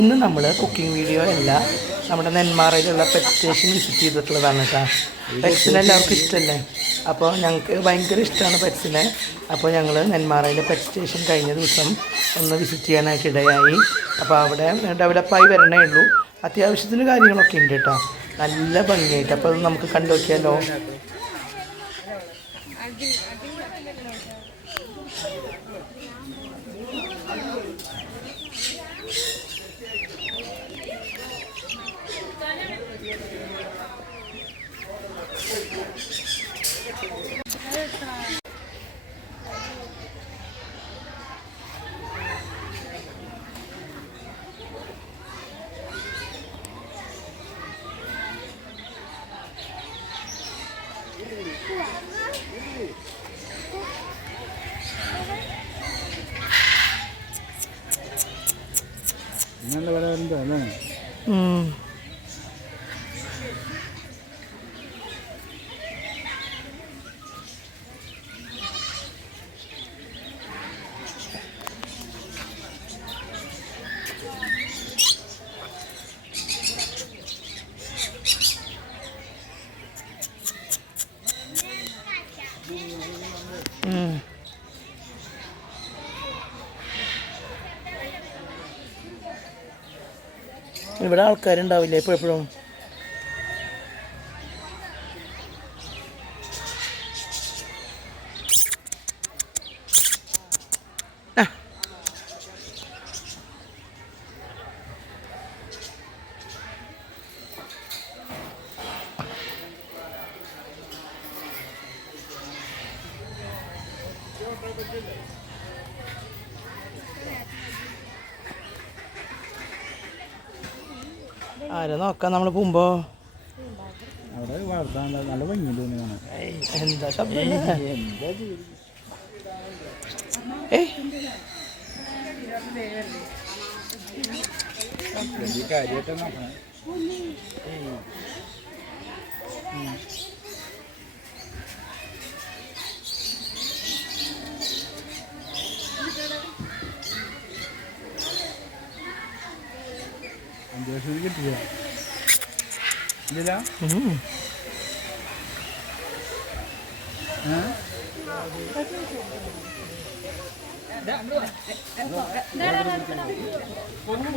ഇന്ന് നമ്മൾ cooking video അല്ല നമ്മുടെ നെന്മാറയിലുള്ള പെറ്റ് സ്റ്റേഷൻ വിസിറ്റ് ചെയ്തിട്ടുള്ളതാണ് കേട്ടോ പെറ്റ്സിനെ എല്ലാവർക്കും ഇഷ്ടമല്ലേ അപ്പോൾ ഞങ്ങൾക്ക് ഭയങ്കര ഇഷ്ടമാണ് പെറ്റ്സിനെ അപ്പോൾ ഞങ്ങൾ നെന്മാറയിലെ പെറ്റ് സ്റ്റേഷൻ കഴിഞ്ഞ ദിവസം ഒന്ന് വിസിറ്റ് ചെയ്യാനായിട്ട് ഇടയായി. അപ്പോൾ അവിടെ ഡെവലപ്പായി വരണേ ഉള്ളൂ. അത്യാവശ്യത്തിന് കാര്യങ്ങളൊക്കെ ഉണ്ട് കേട്ടോ നല്ല ഭംഗിയായിട്ട്. അപ്പോൾ അത് നമുക്ക് കണ്ടു നോക്കിയാലോ? നല്ല വരാറുണ്ട് അല്ലേ ഇവിടെ ആൾക്കാരുണ്ടാവില്ല ഇപ്പോൾ എപ്പോഴും ആ. ആരെ നോക്കാം നമ്മൾ പോകുമ്പോ. അവിടെ വളർത്താൻ നല്ല ഭംഗി തോന്നി കാണാൻ. എന്താ ശബ്ദം? കാര്യമായിട്ട് നോക്കണം അഞ്ച് വർഷം കിട്ടിയ ഇല്ല ഉം. ഏ വലിയ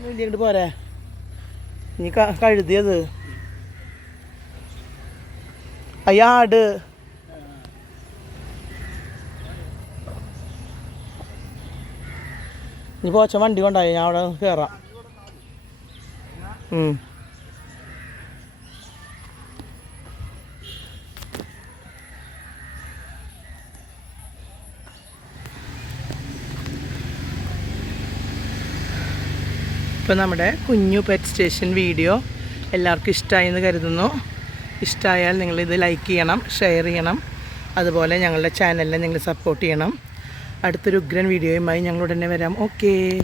ഇങ്ങോട്ട് പോരെ. ക- കഴുതിയത്. അയാട് ഇനി പോച്ച വണ്ടി കൊണ്ടായി ഞാൻ അവിടെ കയറാം ഉം. ഇപ്പോൾ നമ്മുടെ കുഞ്ഞു പെറ്റ് സ്റ്റേഷൻ വീഡിയോ എല്ലാവർക്കും ഇഷ്ടമായി എന്ന് കരുതുന്നു. ഇഷ്ടമായാൽ നിങ്ങളിത് ലൈക്ക് ചെയ്യണം ഷെയർ ചെയ്യണം. അതുപോലെ ഞങ്ങളുടെ ചാനലിനെ നിങ്ങൾ സപ്പോർട്ട് ചെയ്യണം. അടുത്തൊരു ഉഗ്രൻ വീഡിയോയുമായി ഞങ്ങൾ ഉടനെ വരാം. ഓക്കേ